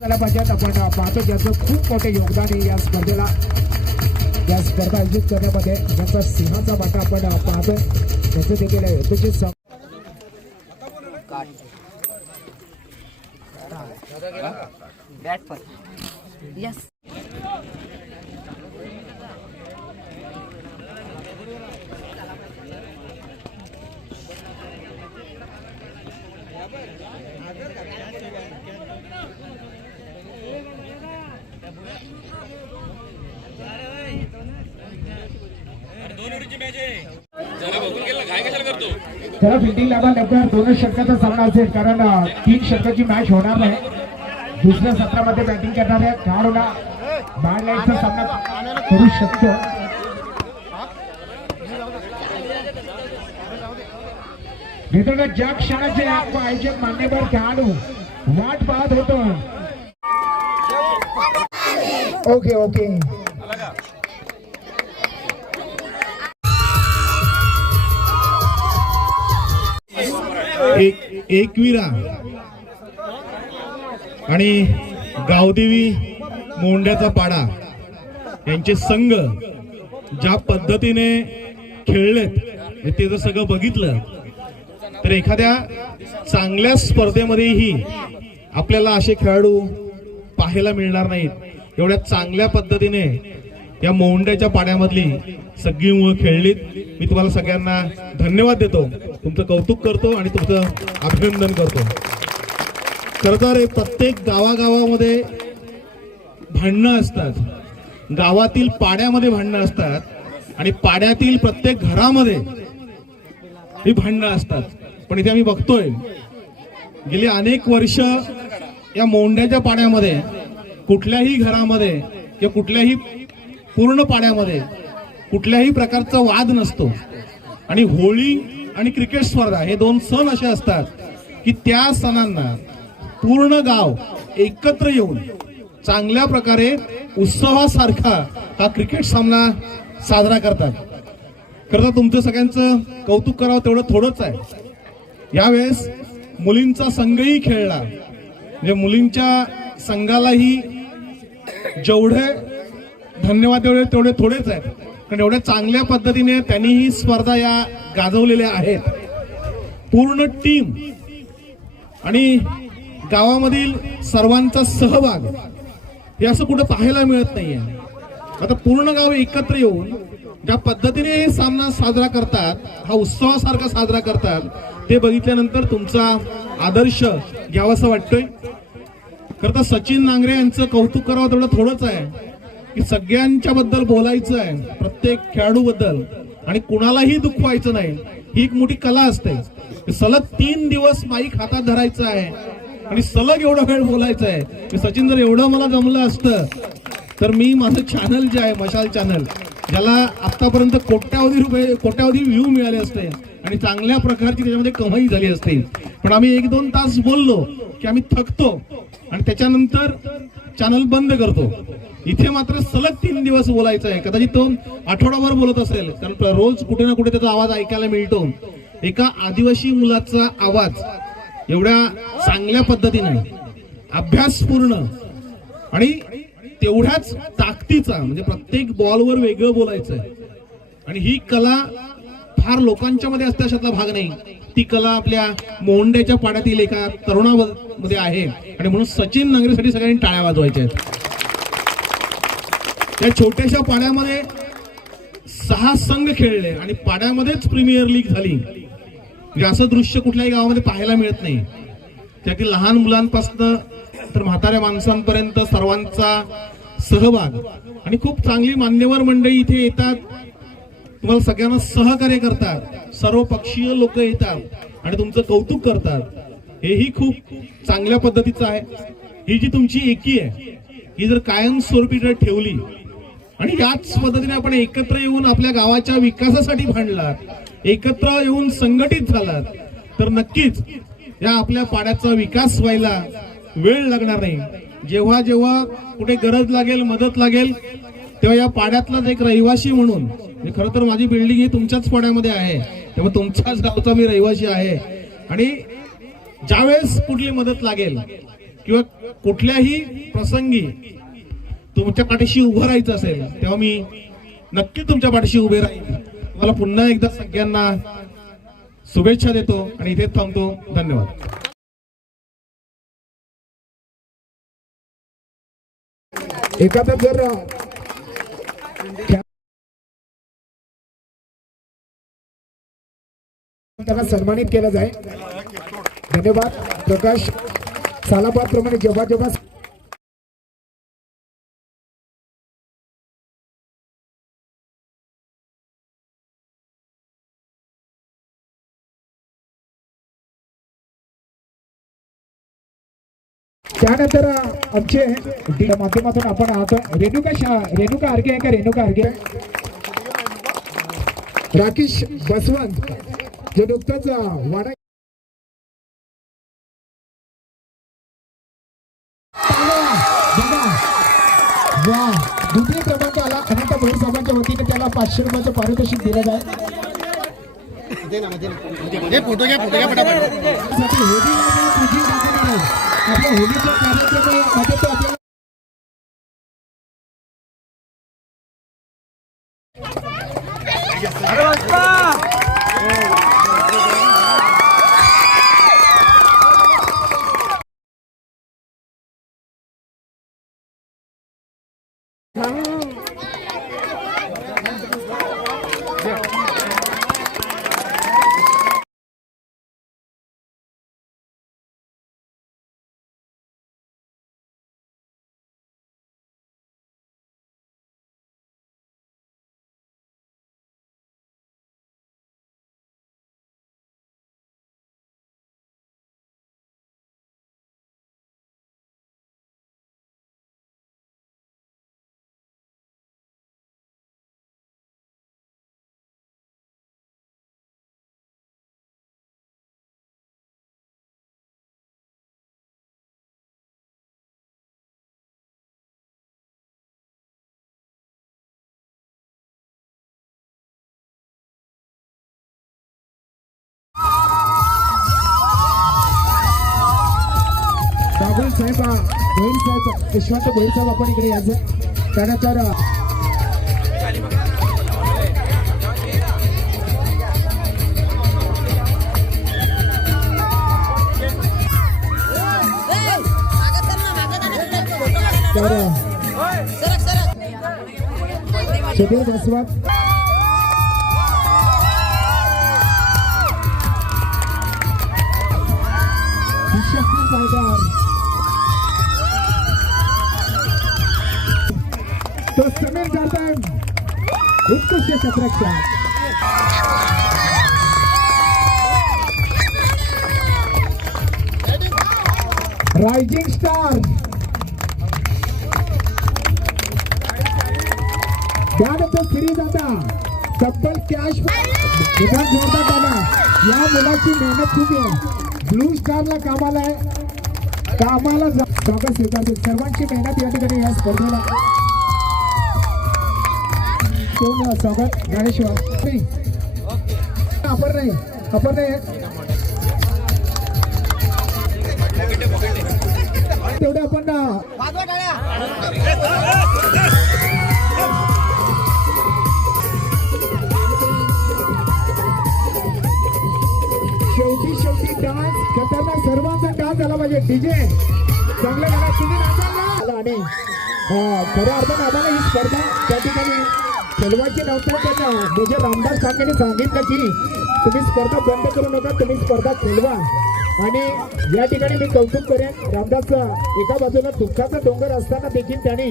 त्याला पाहिजेत आपण पाहतो ज्याचं खूप मोठे योगदान आहे या स्पर्धेला. या स्पर्धा आयोजित करण्यामध्ये ज्यांचा सिंहाचा वाटा आपण पाहतो त्याचं देखील आहे. सम- बॅट पण यस त्याला फिल्डिंग लावा लवकर दोनच षटकाचा सामना असेल. कारण तीन षटकाची मॅच होणार नाही. दुसऱ्या सत्रामध्ये बॅटिंग करणाऱ्या खेळाडूला बॅड लाईटचा सामना करू शकतो. मित्रांनो, ज्या क्षणाचे आयोजक मान्यवर खेळाडू वाट पाहत होतो. ओके ओके एक एकविरा. आणि गावदेवी मोंड्याचा पाडा यांचे संघ ज्या पद्धतीने खेळलेत ते जर सगळं बघितलं तर एखाद्या चांगल्या स्पर्धेमध्येही आपल्याला असे खेळाडू पाहायला मिळणार नाहीत. एवढ्या चांगल्या पद्धतीने या मोंड्याच्या पाण्यामधली सगळी मुळं खेळलीत. मी तुम्हाला सगळ्यांना धन्यवाद देतो. तुमचं कौतुक करतो आणि तुमचं अभिनंदन करतो. खरंतर तर प्रत्येक गावागावामध्ये भांडणं असतात. गावातील पाड्यामध्ये भांडणं असतात आणि पाड्यातील प्रत्येक घरामध्ये ही भांडणं असतात. पण इथे आम्ही बघतोय गेली अनेक वर्ष या मोंड्याच्या पाण्यामध्ये कुठल्याही घरामध्ये किंवा कुठल्याही पूर्ण पाड्यामध्ये कुठल्याही प्रकारचा वाद नसतो. आणि होळी आणि क्रिकेट स्पर्धा हे दोन सण असे असतात की त्या सणांना पूर्ण गाव एकत्र येऊन चांगल्या प्रकारे उत्सवासारखा हा क्रिकेट सामना साजरा करतात. खरं तर तुमचं सगळ्यांचं कौतुक करावं तेवढं थोडंच आहे. यावेळेस मुलींचा संघही खेळला. म्हणजे मुलींच्या संघालाही जेवढे धन्यवाद एवढे तेवढे थोडेच आहेत. कारण एवढ्या चांगल्या पद्धतीने त्यांनी ही स्पर्धा या गाजवलेल्या आहेत. पूर्ण टीम आणि गावामधील सर्वांचा सहभाग हे असं कुठं पाहायला मिळत नाहीये. आता पूर्ण गाव एकत्र येऊन ज्या पद्धतीने हे सामना साजरा करतात हा उत्सवासारखा साजरा करतात ते बघितल्यानंतर तुमचा आदर्श घ्यावासा वाटतोय. खरं तर सचिन नांगरे यांचं कौतुक करावं तेवढं थोडंच आहे. की सगळ्यांच्या बद्दल बोलायचं आहे प्रत्येक खेळाडू बद्दल आणि कुणालाही दुखवायचं नाही. ही एक मोठी कला असते. सलग तीन दिवस माईक हातात धरायचं आहे आणि सलग एवढा वेळ बोलायचं आहे. की सचिन जर एवढं मला जमलं असतं तर मी माझं चॅनल जे आहे मशाल चॅनल ज्याला आतापर्यंत कोट्यावधी रुपये कोट्यावधी व्ह्यू मिळाले असते आणि चांगल्या प्रकारची त्याच्यामध्ये कमाई झाली असते. पण आम्ही एक दोन तास बोललो की आम्ही थकतो आणि त्याच्यानंतर चॅनल बंद करतो. इथे मात्र सलग तीन दिवस बोलायचं आहे. कदाचित तो आठवडाभर बोलत असेल कारण रोज कुठे ना कुठे त्याचा आवाज ऐकायला मिळतो. एका आदिवासी मुलाचा आवाज एवढ्या चांगल्या पद्धतीने अभ्यासपूर्ण आणि तेवढ्याच ताकदीचा म्हणजे प्रत्येक बॉलवर वेगळं बोलायचं आहे. आणि ही कला फार लोकांच्या मध्ये असते अशातला भाग नाही. ती कला आपल्या मोंड्याच्या पाड्यातील एका तरुणामध्ये आहे. आणि म्हणून सचिन नांगरेसाठी सगळ्यांनी टाळ्या वाजवायच्या आहेत. या छोट्याशा पाड्यामध्ये सहा संघ खेळले आणि पाड्यामध्येच प्रीमियर लीग झाली. म्हणजे असं दृश्य कुठल्याही गावामध्ये पाहायला मिळत नाही. त्यातील लहान मुलांपासनं तर म्हाताऱ्या माणसांपर्यंत सर्वांचा सहभाग. आणि खूप चांगली मान्यवर मंडळी इथे येतात. तुम्हाला सगळ्यांना सहकार्य करतात. सर्व पक्षीय लोक येतात आणि तुमचं कौतुक करतात. हेही खूप चांगल्या पद्धतीचं आहे. ही जी तुमची एकी आहे ही जर कायमस्वरूपी जर ठेवली आणि याच पद्धतीने आपण एकत्र येऊन आपल्या गावाच्या विकासासाठी भांडलात एकत्र येऊन संघटित झालात तर नक्कीच या आपल्या पाड्याचा विकास व्हायला वेळ लागणार नाही. जेव्हा जेव्हा कुठे गरज लागेल मदत लागेल तेव्हा या पाड्यातलाच एक रहिवासी म्हणून म्हणजे खरं तर माझी बिल्डिंग ही तुमच्याच पाड्यामध्ये आहे तेव्हा तुमच्याच गावचा मी रहिवासी आहे. आणि ज्यावेळेस कुठली मदत लागेल किंवा कुठल्याही प्रसंगी तुमच्या पाठीशी उभं राहायचं असेल तेव्हा मी नक्की तुमच्या पाठीशी उभे राहील तुम्हाला पुन्हा एकदा सगळ्यांना शुभेच्छा देतो आणि इथेच थांबतो. धन्यवाद. एखादा जर त्यांना सन्मानित केलं जाईल धन्यवाद. प्रकाश सालाबाद प्रमाणे जेव्हा जेव्हा त्यानंतर आमचे माध्यमातून आपण आहोत. रेणुका शा रेणुका आर्गे आहे का? रेणुका आर्गे. राकेश बसवंत जे नुकतंच वाडा. वा द्वितीय क्रमांक आला. अनंत भोईर साहेबांच्या वतीने त्याला पाचशे रुपयाचं पारितोषिक दिलं जाईल. आहे. आपल्या होलीच्या कार्यक्रमामध्ये तो आपल्याला बाबुल साहेब भोईर साहेब यशवंत भोईर साहेब आपण इकडे यायचं त्यानंतर सुधीर बसवंत. उत्कृष्ट क्षेत्ररक्षक रायझिंग स्टार त्यानंतर सिरीज आता तब्बल कॅश विधान जोरदार झाला या मुलाची मेहनत खूप आहे ब्लू स्टारला कामाला आहे कामाला स्वागत स्वीकारते सर्वांची मेहनत या ठिकाणी या स्पर्धेला ठेवून स्वागत ज्ञानेश्वर नाही. अपर नाही अपर नाही तेवढे आपण अं, शेवटी शेवटी डान्स खतरनाक सर्वांचा डान्स झाला पाहिजे डीजे चांगलं गाणं तुम्ही नाचाल ना? आणि खऱ्या अर्थाने आम्हाला ही स्पर्धा त्या ठिकाणी खेळवायची नव्हतं त्यांना. म्हणजे रामदास ठाकरेंनी सांगितलं की तुम्ही स्पर्धा बंद करू नका तुम्ही स्पर्धा खेळवा. आणि या ठिकाणी मी कौतुक करेन रामदास एका बाजूला दुःखाचा डोंगर असताना देखील त्यांनी